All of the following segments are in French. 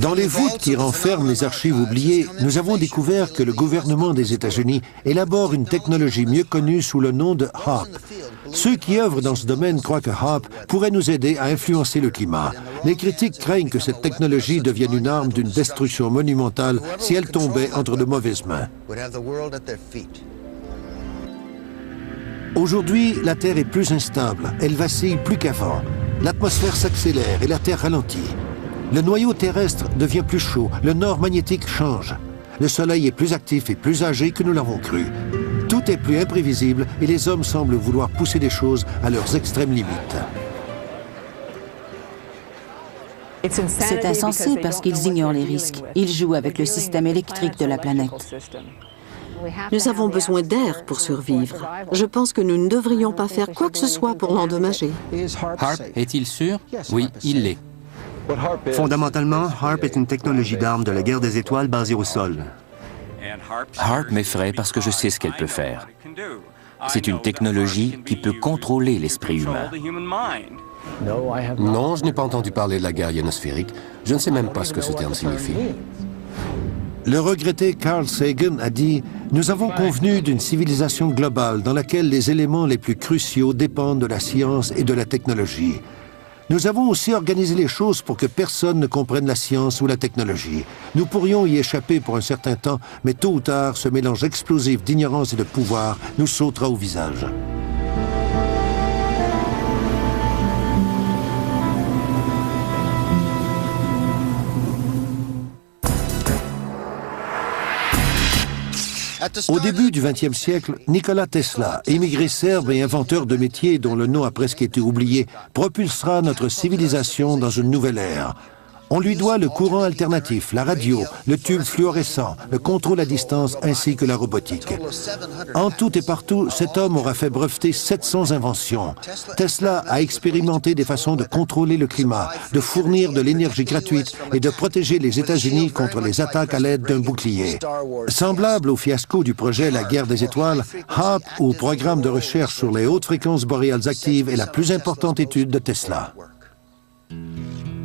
Dans les voûtes qui renferment les archives oubliées, nous avons découvert que le gouvernement des États-Unis élabore une technologie mieux connue sous le nom de HAARP. Ceux qui œuvrent dans ce domaine croient que HAARP pourrait nous aider à influencer le climat. Les critiques craignent que cette technologie devienne une arme d'une destruction monumentale si elle tombait entre de mauvaises mains. Aujourd'hui, la Terre est plus instable, elle vacille plus qu'avant. L'atmosphère s'accélère et la Terre ralentit. Le noyau terrestre devient plus chaud, le nord magnétique change. Le Soleil est plus actif et plus âgé que nous l'avons cru. Tout est plus imprévisible et les hommes semblent vouloir pousser les choses à leurs extrêmes limites. C'est insensé parce qu'ils ignorent les risques. Ils jouent avec le système électrique de la planète. Nous avons besoin d'air pour survivre. Je pense que nous ne devrions pas faire quoi que ce soit pour l'endommager. HAARP est-il sûr? Oui, il l'est. Fondamentalement, HAARP est une technologie d'armes de la guerre des étoiles basée au sol. HAARP m'effraie parce que je sais ce qu'elle peut faire. C'est une technologie qui peut contrôler l'esprit humain. Non, je n'ai pas entendu parler de la guerre ionosphérique. Je ne sais même pas ce que ce terme signifie. Le regretté Carl Sagan a dit « Nous avons convenu d'une civilisation globale dans laquelle les éléments les plus cruciaux dépendent de la science et de la technologie. Nous avons aussi organisé les choses pour que personne ne comprenne la science ou la technologie. Nous pourrions y échapper pour un certain temps, mais tôt ou tard, ce mélange explosif d'ignorance et de pouvoir nous sautera au visage. » Au début du XXe siècle, Nikola Tesla, émigré serbe et inventeur de métiers dont le nom a presque été oublié, propulsera notre civilisation dans une nouvelle ère. On lui doit le courant alternatif, la radio, le tube fluorescent, le contrôle à distance ainsi que la robotique. En tout et partout, cet homme aura fait breveter 700 inventions. Tesla a expérimenté des façons de contrôler le climat, de fournir de l'énergie gratuite et de protéger les États-Unis contre les attaques à l'aide d'un bouclier. Semblable au fiasco du projet La guerre des étoiles, HAARP, ou programme de recherche sur les hautes fréquences boréales actives, est la plus importante étude de Tesla.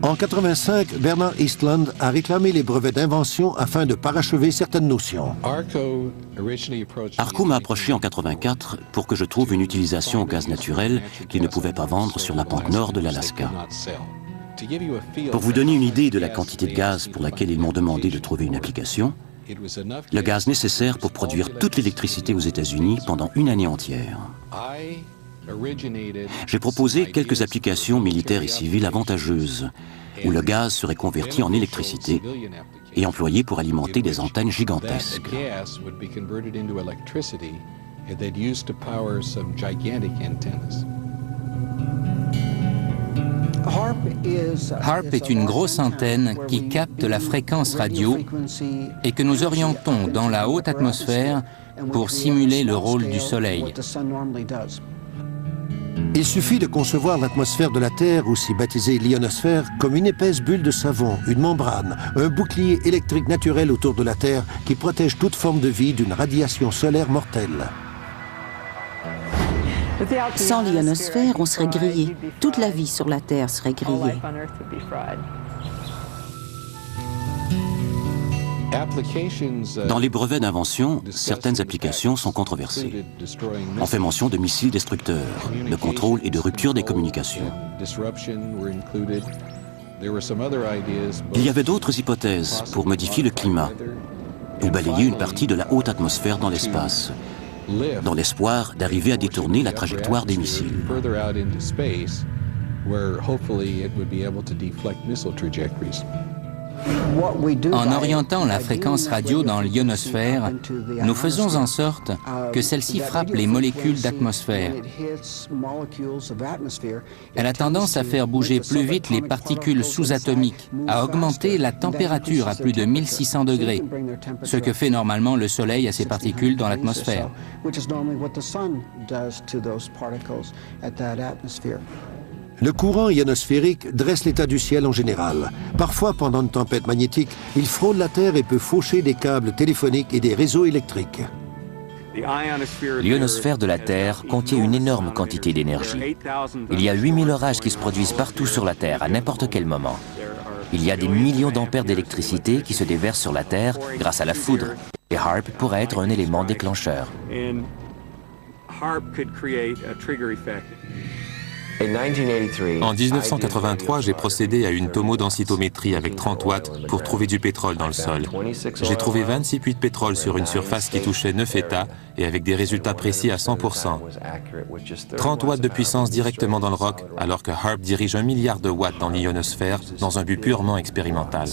En 1985, Bernard Eastlund a réclamé les brevets d'invention afin de parachever certaines notions. Arco m'a approché en 1984 pour que je trouve une utilisation au gaz naturel qu'il ne pouvait pas vendre sur la pente nord de l'Alaska. Pour vous donner une idée de la quantité de gaz pour laquelle ils m'ont demandé de trouver une application, le gaz nécessaire pour produire toute l'électricité aux États-Unis pendant une année entière. J'ai proposé quelques applications militaires et civiles avantageuses, où le gaz serait converti en électricité et employé pour alimenter des antennes gigantesques. HAARP est une grosse antenne qui capte la fréquence radio et que nous orientons dans la haute atmosphère pour simuler le rôle du Soleil. Il suffit de concevoir l'atmosphère de la Terre, aussi baptisée l'ionosphère, comme une épaisse bulle de savon, une membrane, un bouclier électrique naturel autour de la Terre qui protège toute forme de vie d'une radiation solaire mortelle. Sans l'ionosphère, on serait grillé. Toute la vie sur la Terre serait grillée. Dans les brevets d'invention, certaines applications sont controversées. On fait mention de missiles destructeurs, de contrôle et de rupture des communications. Il y avait d'autres hypothèses pour modifier le climat ou balayer une partie de la haute atmosphère dans l'espace, dans l'espoir d'arriver à détourner la trajectoire des missiles. En orientant la fréquence radio dans l'ionosphère, nous faisons en sorte que celle-ci frappe les molécules d'atmosphère. Elle a tendance à faire bouger plus vite les particules sous-atomiques, à augmenter la température à plus de 1600 degrés, ce que fait normalement le Soleil à ses particules dans l'atmosphère. Le courant ionosphérique dresse l'état du ciel en général. Parfois, pendant une tempête magnétique, il frôle la Terre et peut faucher des câbles téléphoniques et des réseaux électriques. L'ionosphère de la Terre contient une énorme quantité d'énergie. Il y a 8000 orages qui se produisent partout sur la Terre, à n'importe quel moment. Il y a des millions d'ampères d'électricité qui se déversent sur la Terre grâce à la foudre. Et HAARP pourrait être un élément déclencheur. En 1983, j'ai procédé à une tomodensitométrie avec 30 watts pour trouver du pétrole dans le sol. J'ai trouvé 26 puits de pétrole sur une surface qui touchait 9 États et avec des résultats précis à 100%. 30 watts de puissance directement dans le roc, alors que HAARP dirige 1 milliard de watts dans l'ionosphère dans un but purement expérimental.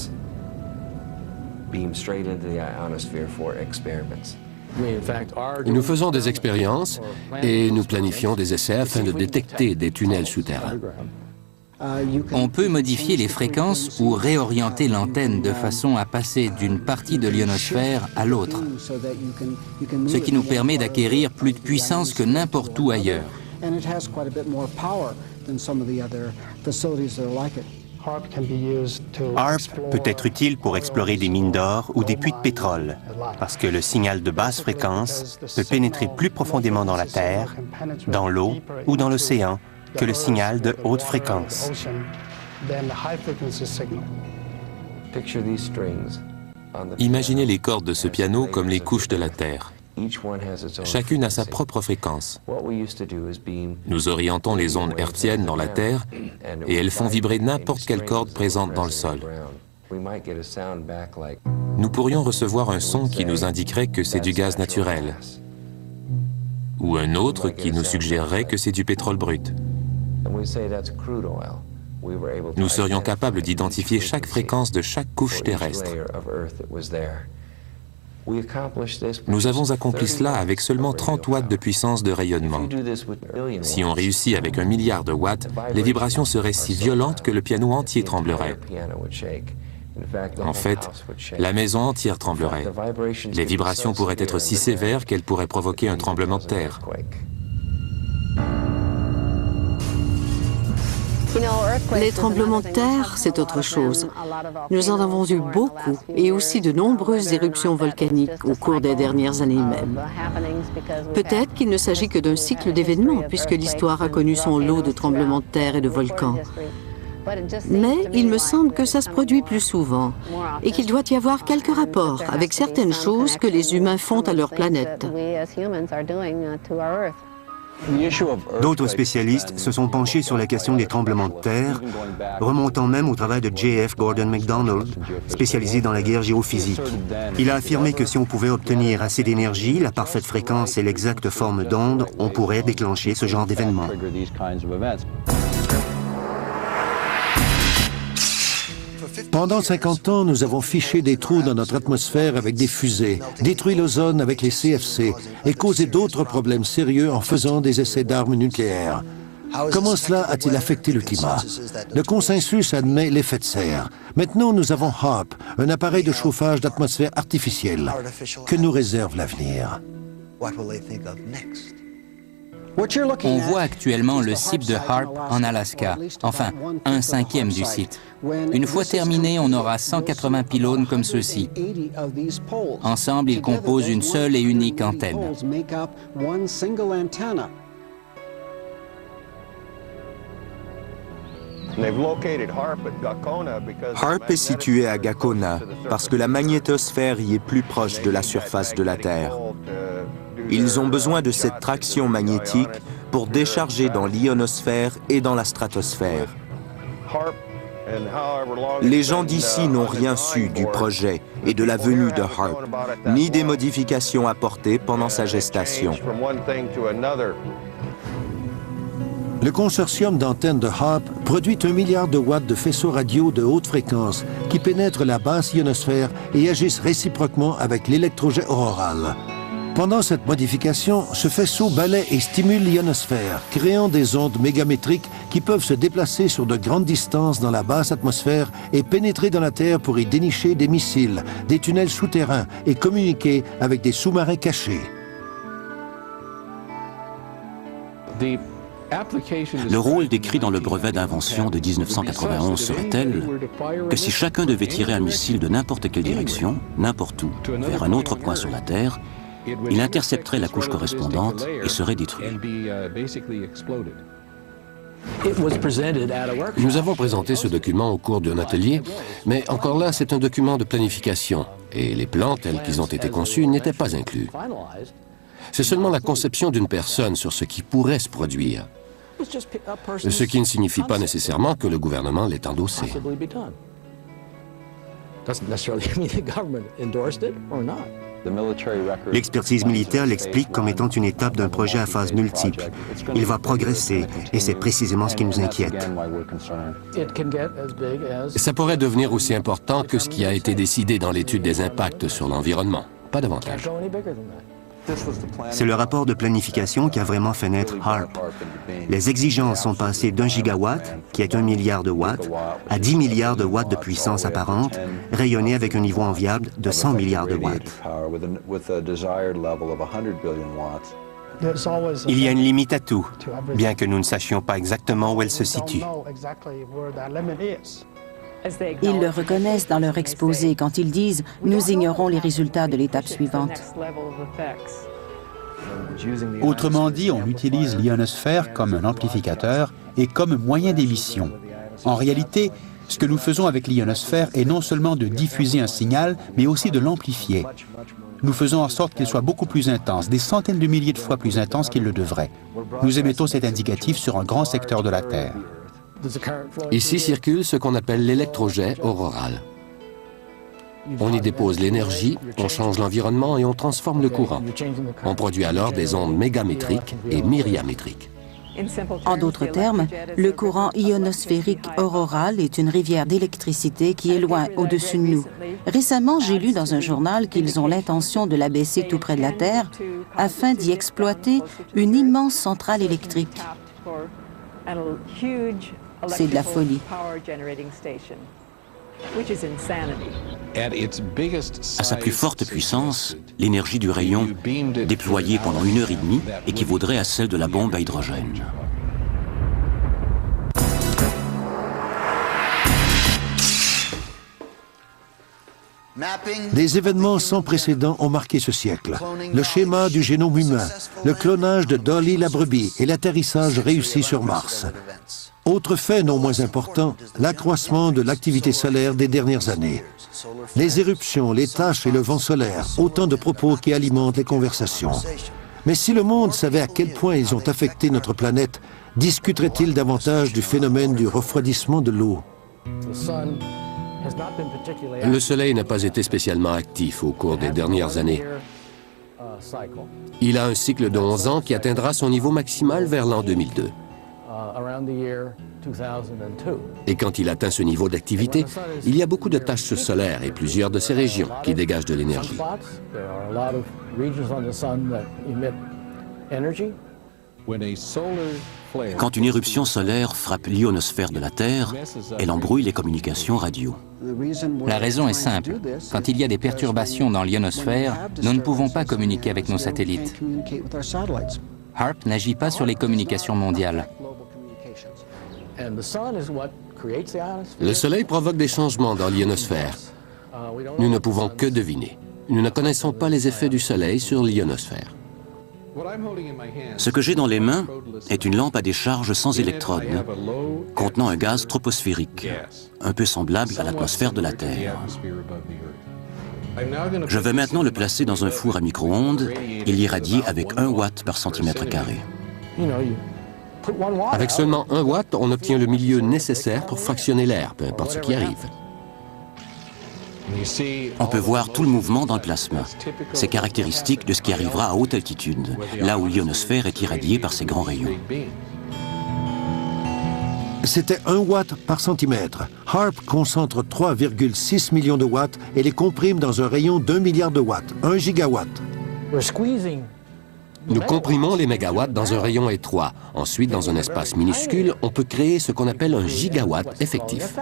Nous faisons des expériences et nous planifions des essais afin de détecter des tunnels souterrains. On peut modifier les fréquences ou réorienter l'antenne de façon à passer d'une partie de l'ionosphère à l'autre, ce qui nous permet d'acquérir plus de puissance que n'importe où ailleurs. HAARP peut être utile pour explorer des mines d'or ou des puits de pétrole, parce que le signal de basse fréquence peut pénétrer plus profondément dans la Terre, dans l'eau ou dans l'océan que le signal de haute fréquence. Imaginez les cordes de ce piano comme les couches de la Terre. Chacune a sa propre fréquence. Nous orientons les ondes hertziennes dans la Terre et elles font vibrer n'importe quelle corde présente dans le sol. Nous pourrions recevoir un son qui nous indiquerait que c'est du gaz naturel ou un autre qui nous suggérerait que c'est du pétrole brut. Nous serions capables d'identifier chaque fréquence de chaque couche terrestre. Nous avons accompli cela avec seulement 30 watts de puissance de rayonnement. Si on réussit avec 1 milliard de watts, les vibrations seraient si violentes que le piano entier tremblerait. En fait, la maison entière tremblerait. Les vibrations pourraient être si sévères qu'elles pourraient provoquer un tremblement de terre. Les tremblements de terre, c'est autre chose. Nous en avons eu beaucoup et aussi de nombreuses éruptions volcaniques au cours des dernières années même. Peut-être qu'il ne s'agit que d'un cycle d'événements puisque l'histoire a connu son lot de tremblements de terre et de volcans. Mais il me semble que ça se produit plus souvent et qu'il doit y avoir quelques rapports avec certaines choses que les humains font à leur planète. D'autres spécialistes se sont penchés sur la question des tremblements de terre, remontant même au travail de J.F. Gordon MacDonald, spécialisé dans la guerre géophysique. Il a affirmé que si on pouvait obtenir assez d'énergie, la parfaite fréquence et l'exacte forme d'onde, on pourrait déclencher ce genre d'événement. Pendant 50 ans, nous avons fiché des trous dans notre atmosphère avec des fusées, détruit l'ozone avec les CFC et causé d'autres problèmes sérieux en faisant des essais d'armes nucléaires. Comment cela a-t-il affecté le climat? Le consensus admet l'effet de serre. Maintenant, nous avons HAARP, un appareil de chauffage d'atmosphère artificielle. Que nous réserve l'avenir? On voit actuellement le site de HAARP en Alaska, enfin, 1/5 du site. Une fois terminé, on aura 180 pylônes comme ceux-ci. Ensemble, ils composent une seule et unique antenne. HAARP est situé à Gakona parce que la magnétosphère y est plus proche de la surface de la Terre. Ils ont besoin de cette traction magnétique pour décharger dans l'ionosphère et dans la stratosphère. Les gens d'ici n'ont rien su du projet et de la venue de HAARP, ni des modifications apportées pendant sa gestation. Le consortium d'antennes de HAARP produit 1 milliard de watts de faisceaux radio de haute fréquence qui pénètrent la basse ionosphère et agissent réciproquement avec l'électrojet auroral. Pendant cette modification, ce faisceau balaie et stimule l'ionosphère, créant des ondes mégamétriques qui peuvent se déplacer sur de grandes distances dans la basse atmosphère et pénétrer dans la Terre pour y dénicher des missiles, des tunnels souterrains et communiquer avec des sous-marins cachés. Le rôle décrit dans le brevet d'invention de 1991 serait tel que si chacun devait tirer un missile de n'importe quelle direction, n'importe où, vers un autre point sur la Terre, il intercepterait la couche correspondante et serait détruit. Nous avons présenté ce document au cours d'un atelier, mais encore là, c'est un document de planification, et les plans tels qu'ils ont été conçus n'étaient pas inclus. C'est seulement la conception d'une personne sur ce qui pourrait se produire, ce qui ne signifie pas nécessairement que le gouvernement l'ait endossé. L'expertise militaire l'explique comme étant une étape d'un projet à phase multiple. Il va progresser, et c'est précisément ce qui nous inquiète. Ça pourrait devenir aussi important que ce qui a été décidé dans l'étude des impacts sur l'environnement, pas davantage. C'est le rapport de planification qui a vraiment fait naître HARP. Les exigences sont passées d'1 gigawatt, qui est 1 milliard de watts, à 10 milliards de watts de puissance apparente, rayonnée avec un niveau enviable de 100 milliards de watts. Il y a une limite à tout, bien que nous ne sachions pas exactement où elle se situe. Ils le reconnaissent dans leur exposé quand ils disent « Nous ignorons les résultats de l'étape suivante ». Autrement dit, on utilise l'ionosphère comme un amplificateur et comme moyen d'émission. En réalité, ce que nous faisons avec l'ionosphère est non seulement de diffuser un signal, mais aussi de l'amplifier. Nous faisons en sorte qu'il soit beaucoup plus intense, des centaines de milliers de fois plus intense qu'il le devrait. Nous émettons cet indicatif sur un grand secteur de la Terre. Ici circule ce qu'on appelle l'électrojet auroral. On y dépose l'énergie, on change l'environnement et on transforme le courant. On produit alors des ondes mégamétriques et myriamétriques. En d'autres termes, le courant ionosphérique auroral est une rivière d'électricité qui est loin au-dessus de nous. Récemment, j'ai lu dans un journal qu'ils ont l'intention de l'abaisser tout près de la Terre afin d'y exploiter une immense centrale électrique. C'est de la folie. À sa plus forte puissance, l'énergie du rayon déployée pendant 1h30 équivaudrait à celle de la bombe à hydrogène. Des événements sans précédent ont marqué ce siècle. Le schéma du génome humain, le clonage de Dolly la brebis et l'atterrissage réussi sur Mars. Autre fait non moins important, l'accroissement de l'activité solaire des dernières années. Les éruptions, les taches et le vent solaire, autant de propos qui alimentent les conversations. Mais si le monde savait à quel point ils ont affecté notre planète, discuterait-il davantage du phénomène du refroidissement de l'eau? Le Soleil n'a pas été spécialement actif au cours des dernières années. Il a un cycle de 11 ans qui atteindra son niveau maximal vers l'an 2002. Et quand il atteint ce niveau d'activité, il y a beaucoup de taches solaires et plusieurs de ces régions qui dégagent de l'énergie. Quand une éruption solaire frappe l'ionosphère de la Terre, elle embrouille les communications radio. La raison est simple. Quand il y a des perturbations dans l'ionosphère, nous ne pouvons pas communiquer avec nos satellites. HARP n'agit pas sur les communications mondiales. Le Soleil provoque des changements dans l'ionosphère. Nous ne pouvons que deviner. Nous ne connaissons pas les effets du Soleil sur l'ionosphère. Ce que j'ai dans les mains est une lampe à décharge sans électrodes, contenant un gaz troposphérique, un peu semblable à l'atmosphère de la Terre. Je vais maintenant le placer dans un four à micro-ondes et l'irradier avec 1 watt par centimètre carré. Avec seulement 1 watt, on obtient le milieu nécessaire pour fractionner l'air, peu importe ce qui arrive. On peut voir tout le mouvement dans le plasma. C'est caractéristique de ce qui arrivera à haute altitude, là où l'ionosphère est irradiée par ces grands rayons. C'était 1 watt par centimètre. HARP concentre 3,6 millions de watts et les comprime dans un rayon d'1 milliard de watts, 1 gigawatt. Nous comprimons les mégawatts dans un rayon étroit. Ensuite, dans un espace minuscule, on peut créer ce qu'on appelle un gigawatt effectif.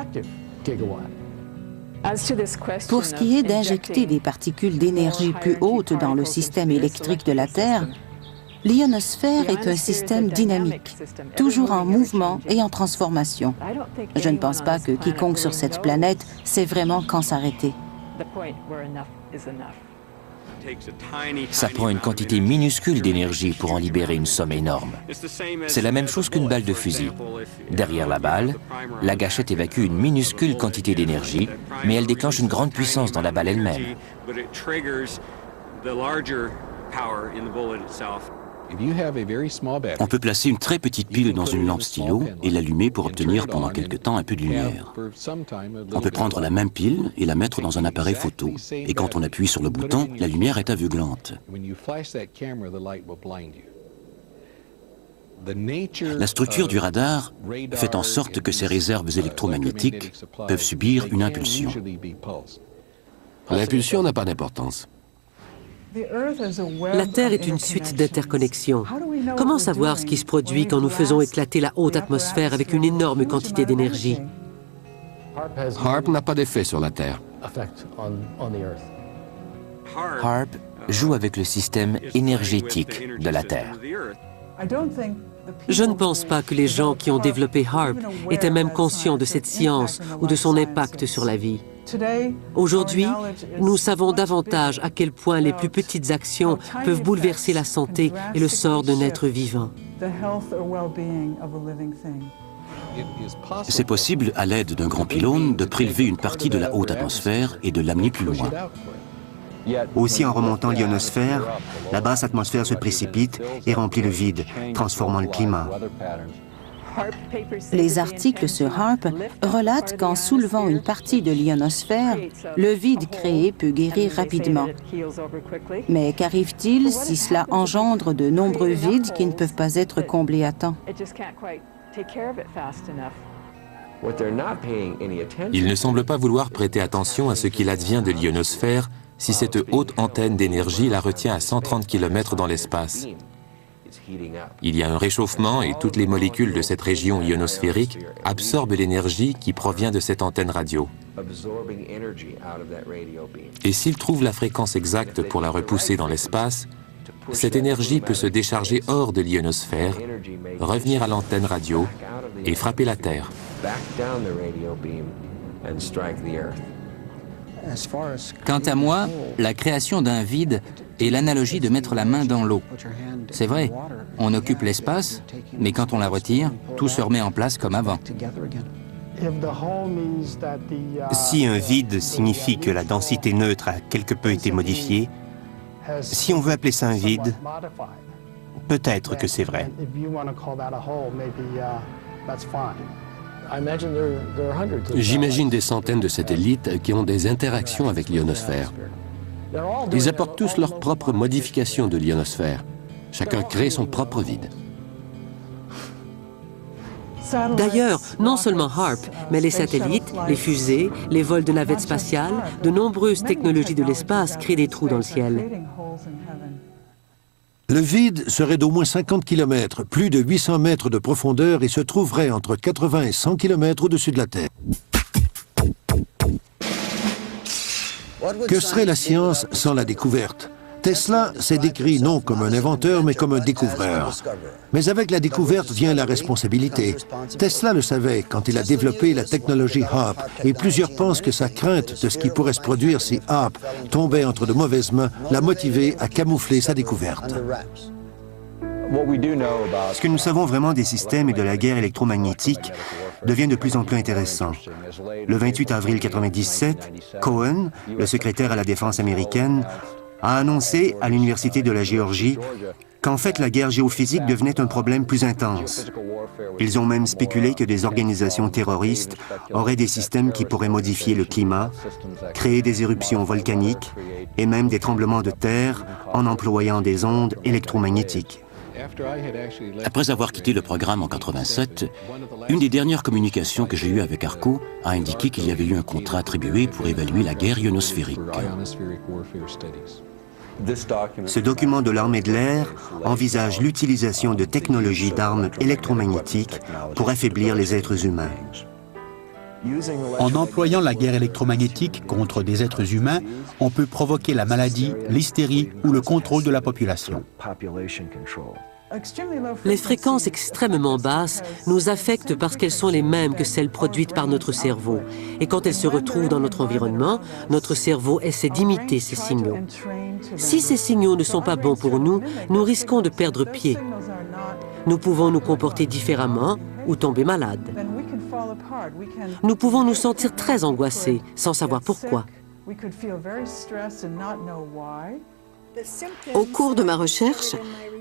Pour ce qui est d'injecter des particules d'énergie plus hautes dans le système électrique de la Terre, l'ionosphère est un système dynamique, toujours en mouvement et en transformation. Je ne pense pas que quiconque sur cette planète sait vraiment quand s'arrêter. Ça prend une quantité minuscule d'énergie pour en libérer une somme énorme. C'est la même chose qu'une balle de fusil. Derrière la balle, la gâchette évacue une minuscule quantité d'énergie, mais elle déclenche une grande puissance dans la balle elle-même. On peut placer une très petite pile dans une lampe stylo et l'allumer pour obtenir pendant quelque temps un peu de lumière. On peut prendre la même pile et la mettre dans un appareil photo. Et quand on appuie sur le bouton, la lumière est aveuglante. La structure du radar fait en sorte que ces réserves électromagnétiques peuvent subir une impulsion. L'impulsion n'a pas d'importance. La Terre est une suite d'interconnexions. Comment savoir ce qui se produit quand nous faisons éclater la haute atmosphère avec une énorme quantité d'énergie? HAARP n'a pas d'effet sur la Terre. HAARP joue avec le système énergétique de la Terre. Je ne pense pas que les gens qui ont développé HAARP étaient même conscients de cette science ou de son impact sur la vie. Aujourd'hui, nous savons davantage à quel point les plus petites actions peuvent bouleverser la santé et le sort d'un être vivant. C'est possible, à l'aide d'un grand pylône, de prélever une partie de la haute atmosphère et de l'amener plus loin. Aussi, en remontant l'ionosphère, la basse atmosphère se précipite et remplit le vide, transformant le climat. Les articles sur HAARP relatent qu'en soulevant une partie de l'ionosphère, le vide créé peut guérir rapidement. Mais qu'arrive-t-il si cela engendre de nombreux vides qui ne peuvent pas être comblés à temps? Ils ne semblent pas vouloir prêter attention à ce qu'il advient de l'ionosphère si cette haute antenne d'énergie la retient à 130 km dans l'espace. Il y a un réchauffement et toutes les molécules de cette région ionosphérique absorbent l'énergie qui provient de cette antenne radio. Et s'ils trouvent la fréquence exacte pour la repousser dans l'espace, cette énergie peut se décharger hors de l'ionosphère, revenir à l'antenne radio et frapper la Terre. Quant à moi, la création d'un vide est l'analogie de mettre la main dans l'eau. C'est vrai, on occupe l'espace, mais quand on la retire, tout se remet en place comme avant. Si un vide signifie que la densité neutre a quelque peu été modifiée, si on veut appeler ça un vide, peut-être que c'est vrai. J'imagine des centaines de satellites qui ont des interactions avec l'ionosphère. Ils apportent tous leur propre modification de l'ionosphère. Chacun crée son propre vide. D'ailleurs, non seulement HAARP, mais les satellites, les fusées, les vols de navettes spatiales, de nombreuses technologies de l'espace créent des trous dans le ciel. Le vide serait d'au moins 50 km, plus de 800 mètres de profondeur et se trouverait entre 80 et 100 km au-dessus de la Terre. Que serait la science sans la découverte? Tesla s'est décrit non comme un inventeur, mais comme un découvreur. Mais avec la découverte vient la responsabilité. Tesla le savait quand il a développé la technologie HAARP, et plusieurs pensent que sa crainte de ce qui pourrait se produire si HAARP tombait entre de mauvaises mains l'a motivé à camoufler sa découverte. Ce que nous savons vraiment des systèmes et de la guerre électromagnétique devient de plus en plus intéressant. Le 28 avril 1997, Cohen, le secrétaire à la défense américaine, a annoncé à l'Université de la Géorgie qu'en fait la guerre géophysique devenait un problème plus intense. Ils ont même spéculé que des organisations terroristes auraient des systèmes qui pourraient modifier le climat, créer des éruptions volcaniques et même des tremblements de terre en employant des ondes électromagnétiques. Après avoir quitté le programme en 1987, une des dernières communications que j'ai eues avec Arco a indiqué qu'il y avait eu un contrat attribué pour évaluer la guerre ionosphérique. Ce document de l'armée de l'air envisage l'utilisation de technologies d'armes électromagnétiques pour affaiblir les êtres humains. En employant la guerre électromagnétique contre des êtres humains, on peut provoquer la maladie, l'hystérie ou le contrôle de la population. Les fréquences extrêmement basses nous affectent parce qu'elles sont les mêmes que celles produites par notre cerveau. Et quand elles se retrouvent dans notre environnement, notre cerveau essaie d'imiter ces signaux. Si ces signaux ne sont pas bons pour nous, nous risquons de perdre pied. Nous pouvons nous comporter différemment ou tomber malade. Nous pouvons nous sentir très angoissés sans savoir pourquoi. Au cours de ma recherche,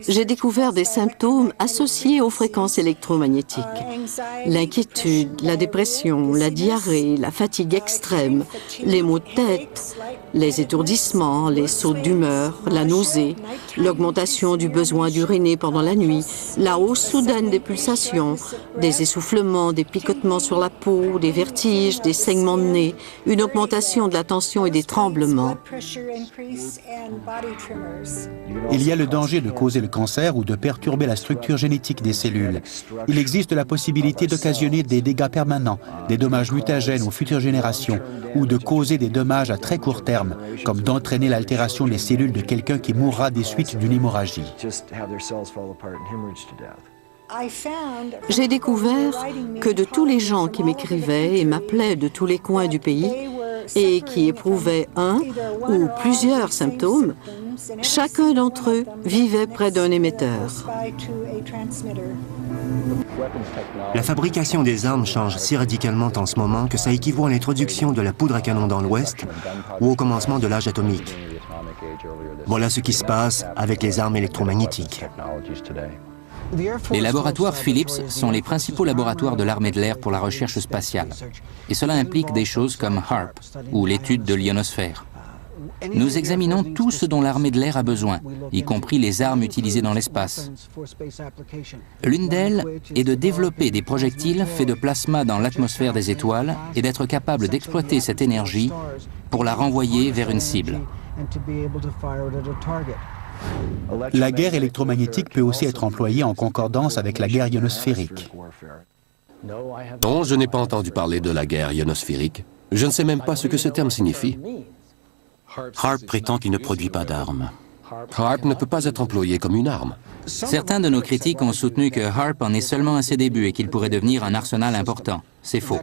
j'ai découvert des symptômes associés aux fréquences électromagnétiques. L'inquiétude, la dépression, la diarrhée, la fatigue extrême, les maux de tête, les étourdissements, les sautes d'humeur, la nausée, l'augmentation du besoin d'uriner pendant la nuit, la hausse soudaine des pulsations, des essoufflements, des picotements sur la peau, des vertiges, des saignements de nez, une augmentation de la tension et des tremblements. Il y a le danger de causer le cancer ou de perturber la structure génétique des cellules. Il existe la possibilité d'occasionner des dégâts permanents, des dommages mutagènes aux futures générations, ou de causer des dommages à très court terme, comme d'entraîner l'altération des cellules de quelqu'un qui mourra des suites d'une hémorragie. J'ai découvert que de tous les gens qui m'écrivaient et m'appelaient de tous les coins du pays et qui éprouvaient un ou plusieurs symptômes, chacun d'entre eux vivait près d'un émetteur. La fabrication des armes change si radicalement en ce moment que ça équivaut à l'introduction de la poudre à canon dans l'Ouest ou au commencement de l'âge atomique. Voilà ce qui se passe avec les armes électromagnétiques. Les laboratoires Phillips sont les principaux laboratoires de l'armée de l'air pour la recherche spatiale. Et cela implique des choses comme HAARP, ou l'étude de l'ionosphère. Nous examinons tout ce dont l'armée de l'air a besoin, y compris les armes utilisées dans l'espace. L'une d'elles est de développer des projectiles faits de plasma dans l'atmosphère des étoiles et d'être capable d'exploiter cette énergie pour la renvoyer vers une cible. La guerre électromagnétique peut aussi être employée en concordance avec la guerre ionosphérique. Non, je n'ai pas entendu parler de la guerre ionosphérique. Je ne sais même pas ce que ce terme signifie. HAARP prétend qu'il ne produit pas d'armes. HAARP ne peut pas être employé comme une arme. Certains de nos critiques ont soutenu que HAARP en est seulement à ses débuts et qu'il pourrait devenir un arsenal important. C'est faux.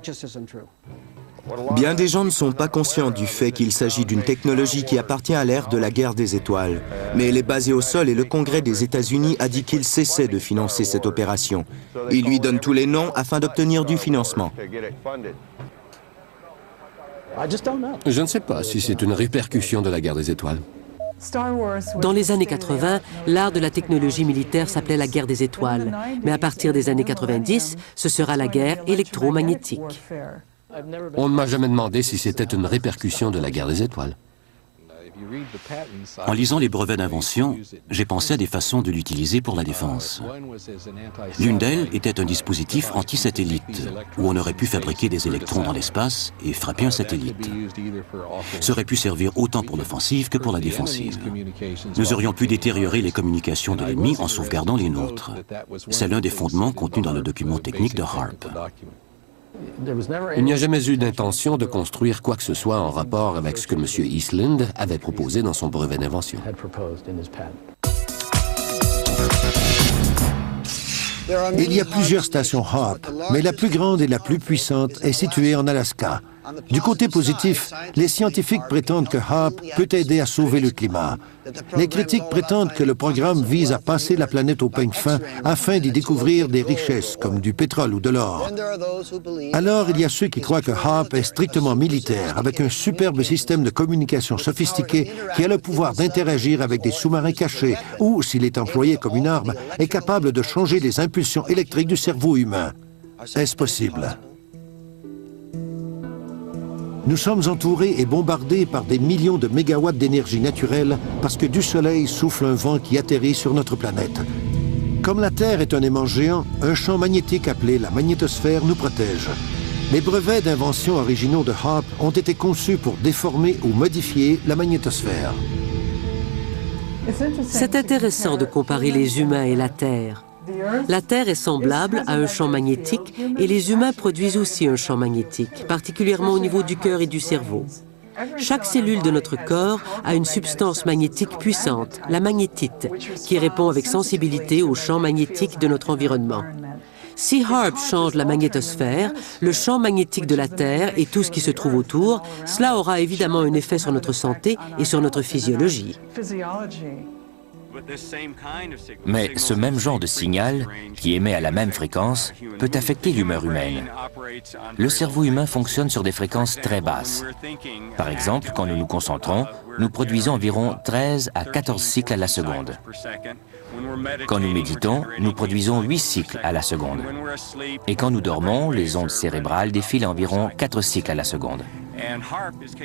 Bien des gens ne sont pas conscients du fait qu'il s'agit d'une technologie qui appartient à l'ère de la guerre des étoiles. Mais elle est basée au sol et le Congrès des États-Unis a dit qu'il cessait de financer cette opération. Il lui donne tous les noms afin d'obtenir du financement. Je ne sais pas si c'est une répercussion de la guerre des étoiles. Dans les années 80, l'art de la technologie militaire s'appelait la guerre des étoiles. Mais à partir des années 90, ce sera la guerre électromagnétique. On ne m'a jamais demandé si c'était une répercussion de la guerre des étoiles. En lisant les brevets d'invention, j'ai pensé à des façons de l'utiliser pour la défense. L'une d'elles était un dispositif anti-satellite, où on aurait pu fabriquer des électrons dans l'espace et frapper un satellite. Ça aurait pu servir autant pour l'offensive que pour la défensive. Nous aurions pu détériorer les communications de l'ennemi en sauvegardant les nôtres. C'est l'un des fondements contenus dans le document technique de HAARP. Il n'y a jamais eu d'intention de construire quoi que ce soit en rapport avec ce que M. Eastland avait proposé dans son brevet d'invention. Il y a plusieurs stations HAARP, mais la plus grande et la plus puissante est située en Alaska. Du côté positif, les scientifiques prétendent que HAARP peut aider à sauver le climat. Les critiques prétendent que le programme vise à passer la planète au peigne fin afin d'y découvrir des richesses comme du pétrole ou de l'or. Alors, il y a ceux qui croient que HAARP est strictement militaire, avec un superbe système de communication sophistiqué qui a le pouvoir d'interagir avec des sous-marins cachés ou, s'il est employé comme une arme, est capable de changer les impulsions électriques du cerveau humain. Est-ce possible? Nous sommes entourés et bombardés par des millions de mégawatts d'énergie naturelle parce que du soleil souffle un vent qui atterrit sur notre planète. Comme la Terre est un aimant géant, un champ magnétique appelé la magnétosphère nous protège. Les brevets d'invention originaux de HAARP ont été conçus pour déformer ou modifier la magnétosphère. C'est intéressant de comparer les humains et la Terre. La Terre est semblable à un champ magnétique et les humains produisent aussi un champ magnétique, particulièrement au niveau du cœur et du cerveau. Chaque cellule de notre corps a une substance magnétique puissante, la magnétite, qui répond avec sensibilité au champ magnétique de notre environnement. Si HAARP change la magnétosphère, le champ magnétique de la Terre et tout ce qui se trouve autour, cela aura évidemment un effet sur notre santé et sur notre physiologie. Mais ce même genre de signal, qui émet à la même fréquence, peut affecter l'humeur humaine. Le cerveau humain fonctionne sur des fréquences très basses. Par exemple, quand nous nous concentrons, nous produisons environ 13 à 14 cycles à la seconde. Quand nous méditons, nous produisons 8 cycles à la seconde. Et quand nous dormons, les ondes cérébrales défilent à environ 4 cycles à la seconde.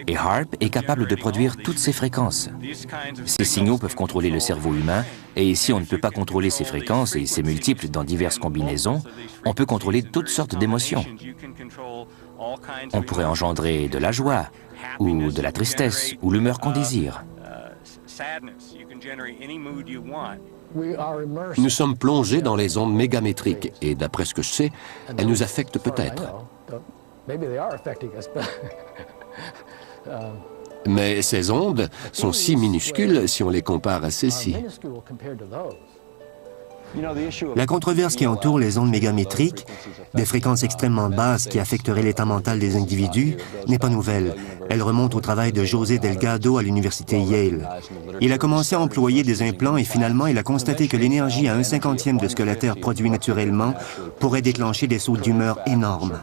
Et HAARP est capable de produire toutes ces fréquences. Ces signaux peuvent contrôler le cerveau humain, et si on ne peut pas contrôler ces fréquences et ces multiples dans diverses combinaisons, on peut contrôler toutes sortes d'émotions. On pourrait engendrer de la joie, ou de la tristesse, ou l'humeur qu'on désire. Nous sommes plongés dans les ondes mégamétriques et d'après ce que je sais, elles nous affectent peut-être. Mais ces ondes sont si minuscules si on les compare à celles-ci. La controverse qui entoure les ondes mégamétriques, des fréquences extrêmement basses qui affecteraient l'état mental des individus, n'est pas nouvelle. Elle remonte au travail de José Delgado à l'université Yale. Il a commencé à employer des implants et finalement il a constaté que l'énergie à 1/50e de ce que la Terre produit naturellement pourrait déclencher des sauts d'humeur énormes.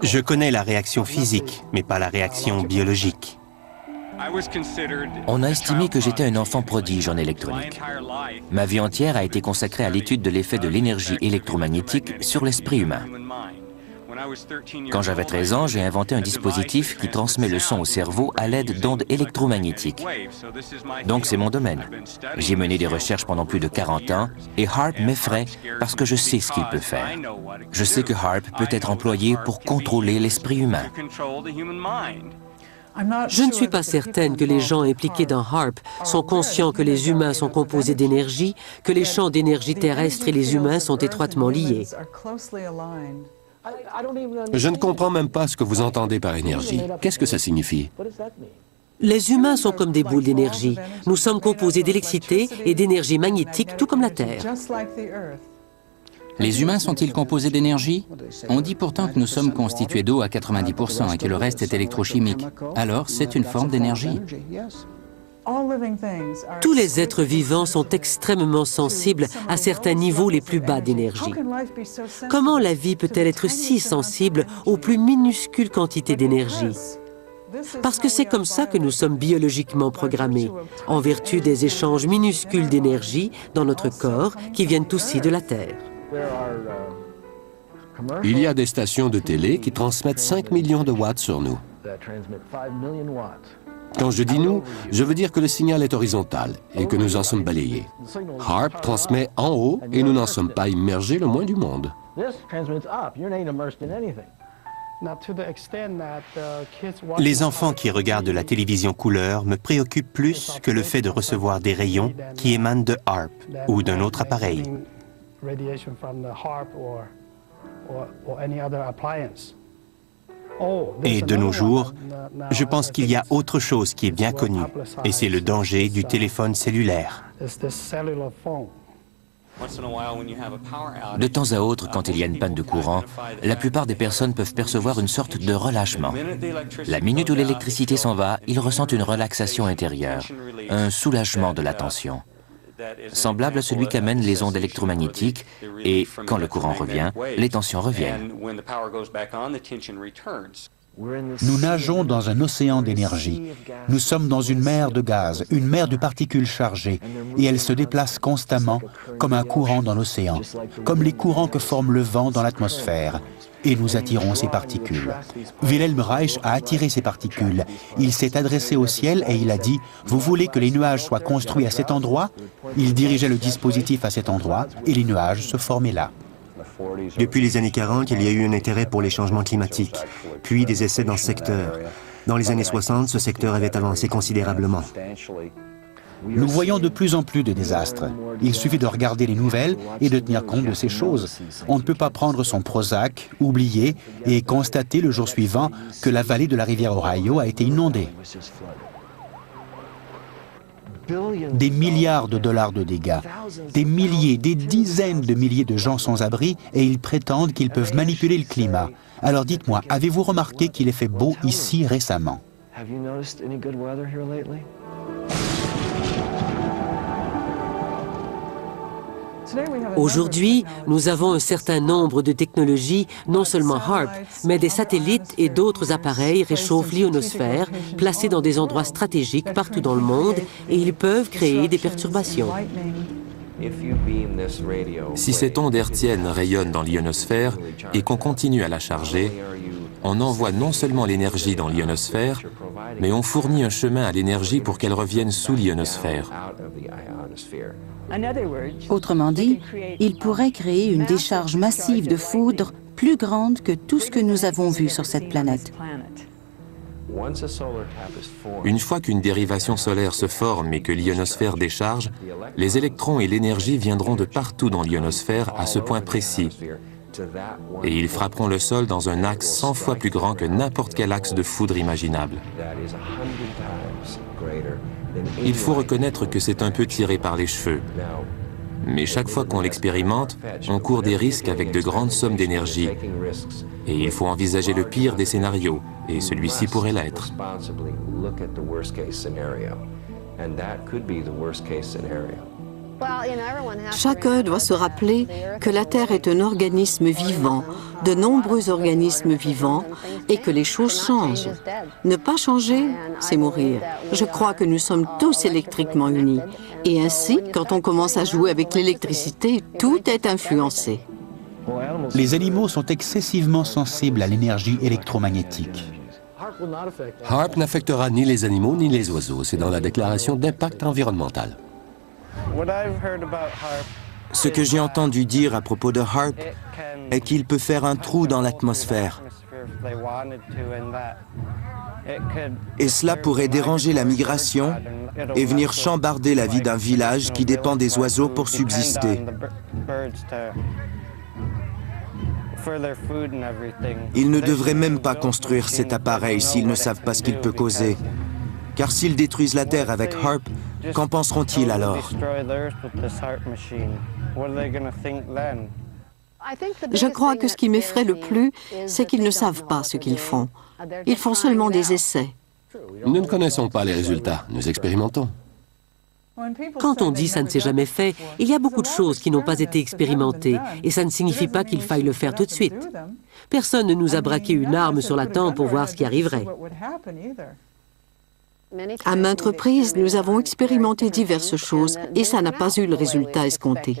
Je connais la réaction physique, mais pas la réaction biologique. On a estimé que j'étais un enfant prodige en électronique. Ma vie entière a été consacrée à l'étude de l'effet de l'énergie électromagnétique sur l'esprit humain. Quand j'avais 13 ans, j'ai inventé un dispositif qui transmet le son au cerveau à l'aide d'ondes électromagnétiques. Donc c'est mon domaine. J'ai mené des recherches pendant plus de 40 ans et HAARP m'effraie parce que je sais ce qu'il peut faire. Je sais que HAARP peut être employé pour contrôler l'esprit humain. Je ne suis pas certaine que les gens impliqués dans HAARP sont conscients que les humains sont composés d'énergie, que les champs d'énergie terrestre et les humains sont étroitement liés. Je ne comprends même pas ce que vous entendez par énergie. Qu'est-ce que ça signifie? Les humains sont comme des boules d'énergie. Nous sommes composés d'électricité et d'énergie magnétique, tout comme la Terre. Les humains sont-ils composés d'énergie? On dit pourtant que nous sommes constitués d'eau à 90% et que le reste est électrochimique. Alors, c'est une forme d'énergie. Tous les êtres vivants sont extrêmement sensibles à certains niveaux les plus bas d'énergie. Comment la vie peut-elle être si sensible aux plus minuscules quantités d'énergie? Parce que c'est comme ça que nous sommes biologiquement programmés, en vertu des échanges minuscules d'énergie dans notre corps qui viennent aussi de la Terre. Il y a des stations de télé qui transmettent 5 millions de watts sur nous. Quand je dis nous, je veux dire que le signal est horizontal et que nous en sommes balayés. HAARP transmet en haut et nous n'en sommes pas immergés le moins du monde. Les enfants qui regardent la télévision couleur me préoccupent plus que le fait de recevoir des rayons qui émanent de HAARP ou d'un autre appareil. Et de nos jours, je pense qu'il y a autre chose qui est bien connue, et c'est le danger du téléphone cellulaire. De temps à autre, quand il y a une panne de courant, la plupart des personnes peuvent percevoir une sorte de relâchement. La minute où l'électricité s'en va, ils ressentent une relaxation intérieure, un soulagement de la tension, semblable à celui qu'amènent les ondes électromagnétiques, et quand le courant revient, les tensions reviennent. Nous nageons dans un océan d'énergie. Nous sommes dans une mer de gaz, une mer de particules chargées, et elles se déplacent constamment comme un courant dans l'océan, comme les courants que forme le vent dans l'atmosphère. Et nous attirons ces particules. Wilhelm Reich a attiré ces particules. Il s'est adressé au ciel et il a dit « Vous voulez que les nuages soient construits à cet endroit ?» Il dirigeait le dispositif à cet endroit et les nuages se formaient là. Depuis les années 40, il y a eu un intérêt pour les changements climatiques, puis des essais dans ce secteur. Dans les années 60, ce secteur avait avancé considérablement. Nous voyons de plus en plus de désastres. Il suffit de regarder les nouvelles et de tenir compte de ces choses. On ne peut pas prendre son Prozac, oublier et constater le jour suivant que la vallée de la rivière Ohio a été inondée. Des milliards de dollars de dégâts, des milliers, des dizaines de milliers de gens sans abri et ils prétendent qu'ils peuvent manipuler le climat. Alors dites-moi, avez-vous remarqué qu'il est fait beau ici récemment? Aujourd'hui, nous avons un certain nombre de technologies, non seulement HAARP, mais des satellites et d'autres appareils réchauffent l'ionosphère, placés dans des endroits stratégiques partout dans le monde, et ils peuvent créer des perturbations. Si cette onde hertzienne rayonne dans l'ionosphère et qu'on continue à la charger, on envoie non seulement l'énergie dans l'ionosphère, mais on fournit un chemin à l'énergie pour qu'elle revienne sous l'ionosphère. Autrement dit, il pourrait créer une décharge massive de foudre plus grande que tout ce que nous avons vu sur cette planète. Une fois qu'une dérivation solaire se forme et que l'ionosphère décharge, les électrons et l'énergie viendront de partout dans l'ionosphère à ce point précis. Et ils frapperont le sol dans un axe 100 fois plus grand que n'importe quel axe de foudre imaginable. Il faut reconnaître que c'est un peu tiré par les cheveux. Mais chaque fois qu'on l'expérimente, on court des risques avec de grandes sommes d'énergie. Et il faut envisager le pire des scénarios, et celui-ci pourrait l'être. Chacun doit se rappeler que la Terre est un organisme vivant, de nombreux organismes vivants, et que les choses changent. Ne pas changer, c'est mourir. Je crois que nous sommes tous électriquement unis. Et ainsi, quand on commence à jouer avec l'électricité, tout est influencé. Les animaux sont excessivement sensibles à l'énergie électromagnétique. HAARP n'affectera ni les animaux ni les oiseaux. C'est dans la déclaration d'impact environnemental. Ce que j'ai entendu dire à propos de HAARP est qu'il peut faire un trou dans l'atmosphère. Et cela pourrait déranger la migration et venir chambarder la vie d'un village qui dépend des oiseaux pour subsister. Ils ne devraient même pas construire cet appareil s'ils ne savent pas ce qu'il peut causer. Car s'ils détruisent la Terre avec HAARP, qu'en penseront-ils alors? Je crois que ce qui m'effraie le plus, c'est qu'ils ne savent pas ce qu'ils font. Ils font seulement des essais. Nous ne connaissons pas les résultats, nous expérimentons. Quand on dit ça ne s'est jamais fait, il y a beaucoup de choses qui n'ont pas été expérimentées, et ça ne signifie pas qu'il faille le faire tout de suite. Personne ne nous a braqué une arme sur la tempe pour voir ce qui arriverait. À maintes reprises, nous avons expérimenté diverses choses, et ça n'a pas eu le résultat escompté.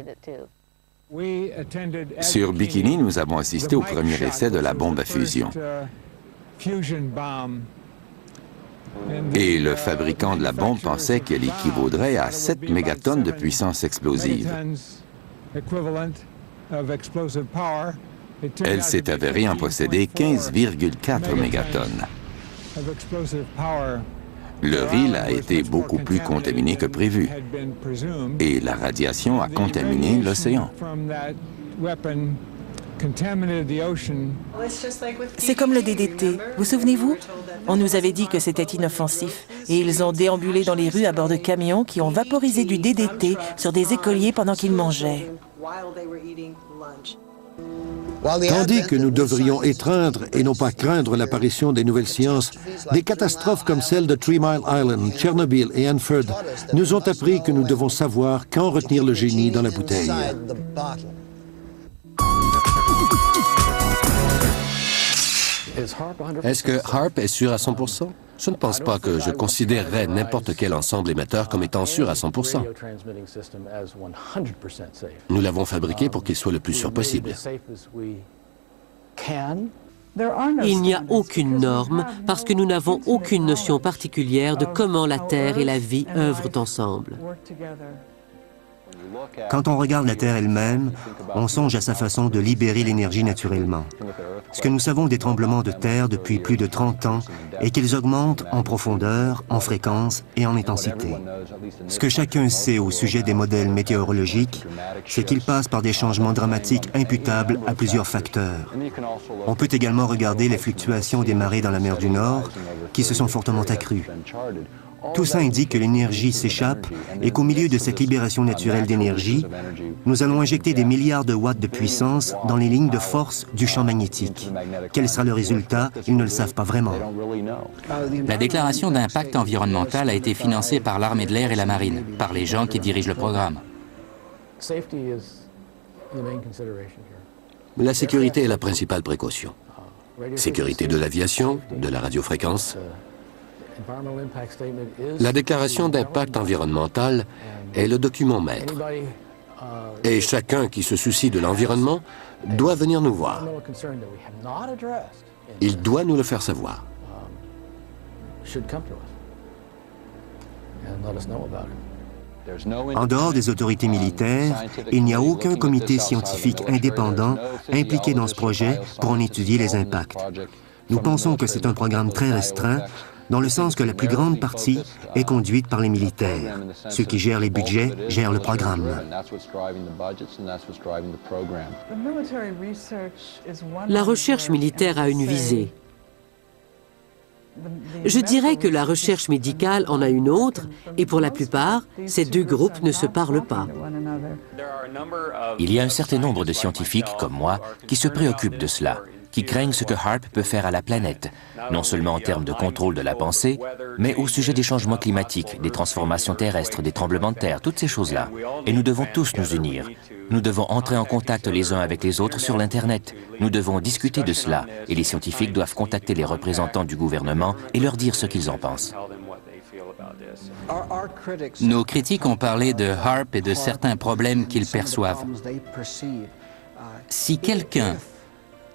Sur Bikini, nous avons assisté au premier essai de la bombe à fusion. Et le fabricant de la bombe pensait qu'elle équivaudrait à 7 mégatonnes de puissance explosive. Elle s'est avérée en posséder 15,4 mégatonnes. Le riz a été beaucoup plus contaminé que prévu. Et la radiation a contaminé l'océan. C'est comme le DDT. Vous souvenez-vous? On nous avait dit que c'était inoffensif. Et ils ont déambulé dans les rues à bord de camions qui ont vaporisé du DDT sur des écoliers pendant qu'ils mangeaient. Tandis que nous devrions étreindre et non pas craindre l'apparition des nouvelles sciences, des catastrophes comme celle de 3 Mile Island, Tchernobyl et Hanford nous ont appris que nous devons savoir quand retenir le génie dans la bouteille. Est-ce que HAARP est sûr à 100%? Je ne pense pas que je considérerais n'importe quel ensemble émetteur comme étant sûr à 100%. Nous l'avons fabriqué pour qu'il soit le plus sûr possible. Il n'y a aucune norme parce que nous n'avons aucune notion particulière de comment la Terre et la vie œuvrent ensemble. Quand on regarde la Terre elle-même, on songe à sa façon de libérer l'énergie naturellement. Ce que nous savons des tremblements de terre depuis plus de 30 ans est qu'ils augmentent en profondeur, en fréquence et en intensité. Ce que chacun sait au sujet des modèles météorologiques, c'est qu'ils passent par des changements dramatiques imputables à plusieurs facteurs. On peut également regarder les fluctuations des marées dans la mer du Nord, qui se sont fortement accrues. Tout ça indique que l'énergie s'échappe et qu'au milieu de cette libération naturelle d'énergie, nous allons injecter des milliards de watts de puissance dans les lignes de force du champ magnétique. Quel sera le résultat? Ils ne le savent pas vraiment. La déclaration d'impact environnemental a été financée par l'armée de l'air et la marine, par les gens qui dirigent le programme. La sécurité est la principale précaution. Sécurité de l'aviation, de la radiofréquence. La déclaration d'impact environnemental est le document maître. Et chacun qui se soucie de l'environnement doit venir nous voir. Il doit nous le faire savoir. En dehors des autorités militaires, il n'y a aucun comité scientifique indépendant impliqué dans ce projet pour en étudier les impacts. Nous pensons que c'est un programme très restreint, dans le sens que la plus grande partie est conduite par les militaires. Ceux qui gèrent les budgets gèrent le programme. La recherche militaire a une visée. Je dirais que la recherche médicale en a une autre, et pour la plupart, ces deux groupes ne se parlent pas. Il y a un certain nombre de scientifiques, comme moi, qui se préoccupent de cela, qui craignent ce que HAARP peut faire à la planète, non seulement en termes de contrôle de la pensée, mais au sujet des changements climatiques, des transformations terrestres, des tremblements de terre, toutes ces choses-là. Et nous devons tous nous unir. Nous devons entrer en contact les uns avec les autres sur l'Internet. Nous devons discuter de cela, et les scientifiques doivent contacter les représentants du gouvernement et leur dire ce qu'ils en pensent. Nos critiques ont parlé de HAARP et de certains problèmes qu'ils perçoivent. Si quelqu'un,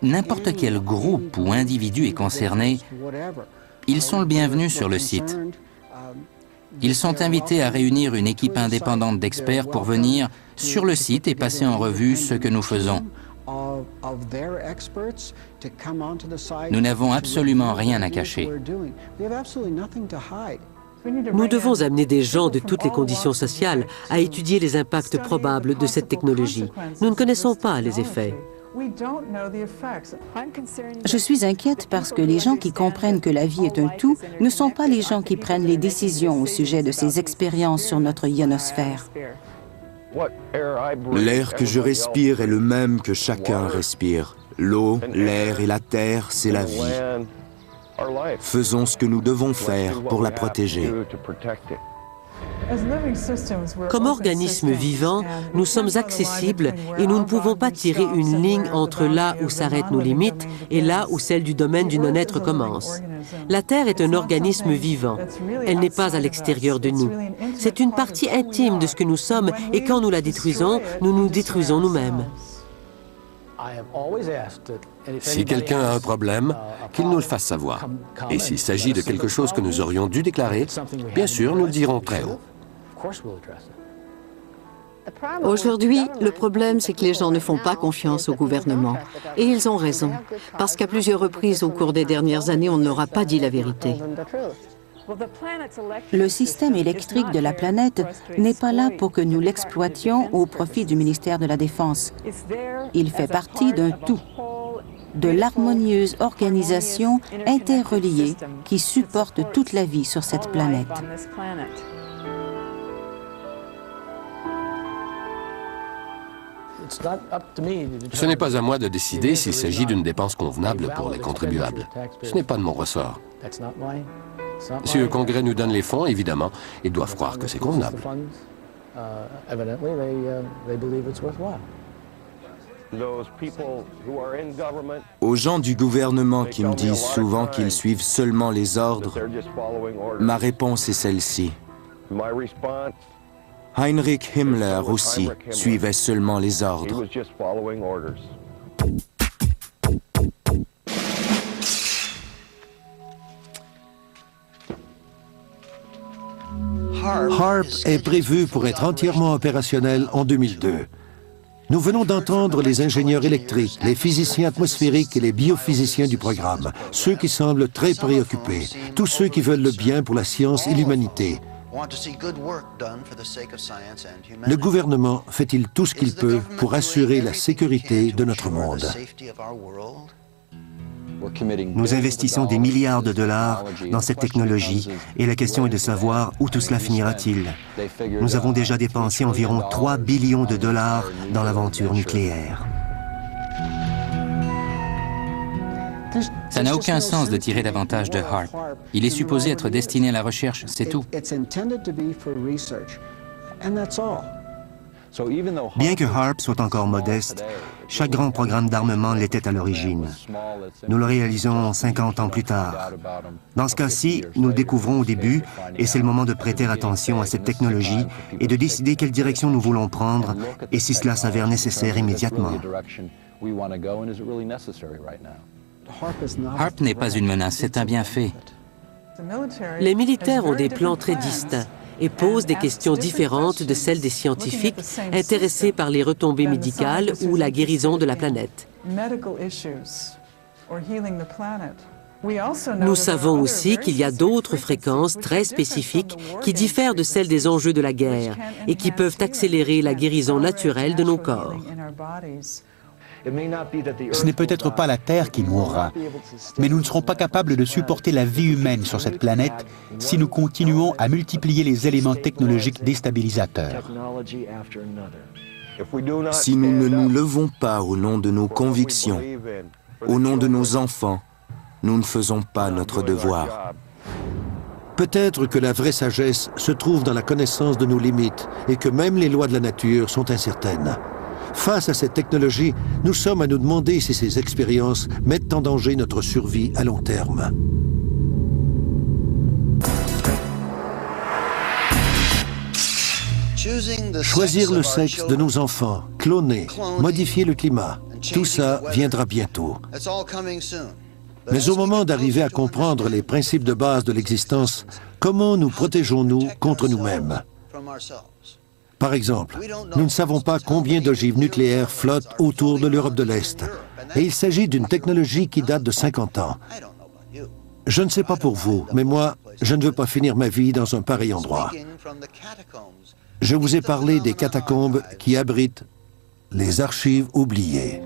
n'importe quel groupe ou individu est concerné, ils sont le bienvenu sur le site. Ils sont invités à réunir une équipe indépendante d'experts pour venir sur le site et passer en revue ce que nous faisons. Nous n'avons absolument rien à cacher. Nous devons amener des gens de toutes les conditions sociales à étudier les impacts probables de cette technologie. Nous ne connaissons pas les effets. Je suis inquiète parce que les gens qui comprennent que la vie est un tout ne sont pas les gens qui prennent les décisions au sujet de ces expériences sur notre ionosphère. L'air que je respire est le même que chacun respire. L'eau, l'air et la terre, c'est la vie. Faisons ce que nous devons faire pour la protéger. Comme organismes vivants, nous sommes accessibles et nous ne pouvons pas tirer une ligne entre là où s'arrêtent nos limites et là où celle du domaine du non-être commence. La Terre est un organisme vivant. Elle n'est pas à l'extérieur de nous. C'est une partie intime de ce que nous sommes et quand nous la détruisons, nous nous détruisons nous-mêmes. Si quelqu'un a un problème, qu'il nous le fasse savoir. Et s'il s'agit de quelque chose que nous aurions dû déclarer, bien sûr, nous le dirons très haut. Aujourd'hui, le problème, c'est que les gens ne font pas confiance au gouvernement. Et ils ont raison, parce qu'à plusieurs reprises au cours des dernières années, on ne leur a pas dit la vérité. Le système électrique de la planète n'est pas là pour que nous l'exploitions au profit du ministère de la Défense. Il fait partie d'un tout, de l'harmonieuse organisation interreliée qui supporte toute la vie sur cette planète. Ce n'est pas à moi de décider s'il s'agit d'une dépense convenable pour les contribuables. Ce n'est pas de mon ressort. Si le Congrès nous donne les fonds, évidemment, ils doivent croire que c'est convenable. Aux gens du gouvernement qui me disent souvent qu'ils suivent seulement les ordres, ma réponse est celle-ci. Heinrich Himmler aussi suivait seulement les ordres. HAARP est prévu pour être entièrement opérationnel en 2002. Nous venons d'entendre les ingénieurs électriques, les physiciens atmosphériques et les biophysiciens du programme, ceux qui semblent très préoccupés, tous ceux qui veulent le bien pour la science et l'humanité. Le gouvernement fait-il tout ce qu'il peut pour assurer la sécurité de notre monde? Nous investissons des milliards de dollars dans cette technologie et la question est de savoir où tout cela finira-t-il. Nous avons déjà dépensé environ 3 billions de dollars dans l'aventure nucléaire. Ça n'a aucun sens de tirer davantage de HAARP. Il est supposé être destiné à la recherche, c'est tout. Bien que HAARP soit encore modeste, chaque grand programme d'armement l'était à l'origine. Nous le réalisons 50 ans plus tard. Dans ce cas-ci, nous le découvrons au début et c'est le moment de prêter attention à cette technologie et de décider quelle direction nous voulons prendre et si cela s'avère nécessaire immédiatement. HAARP n'est pas une menace, c'est un bienfait. Les militaires ont des plans très distincts et posent des questions différentes de celles des scientifiques intéressés par les retombées médicales ou la guérison de la planète. Nous savons aussi qu'il y a d'autres fréquences très spécifiques qui diffèrent de celles des enjeux de la guerre et qui peuvent accélérer la guérison naturelle de nos corps. Ce n'est peut-être pas la Terre qui mourra, mais nous ne serons pas capables de supporter la vie humaine sur cette planète si nous continuons à multiplier les éléments technologiques déstabilisateurs. Si nous ne nous levons pas au nom de nos convictions, au nom de nos enfants, nous ne faisons pas notre devoir. Peut-être que la vraie sagesse se trouve dans la connaissance de nos limites et que même les lois de la nature sont incertaines. Face à cette technologie, nous sommes à nous demander si ces expériences mettent en danger notre survie à long terme. Choisir le sexe de nos enfants, cloner, modifier le climat, tout ça viendra bientôt. Mais au moment d'arriver à comprendre les principes de base de l'existence, comment nous protégeons-nous contre nous-mêmes? Par exemple, nous ne savons pas combien d'ogives nucléaires flottent autour de l'Europe de l'Est. Et il s'agit d'une technologie qui date de 50 ans. Je ne sais pas pour vous, mais moi, je ne veux pas finir ma vie dans un pareil endroit. Je vous ai parlé des catacombes qui abritent les archives oubliées.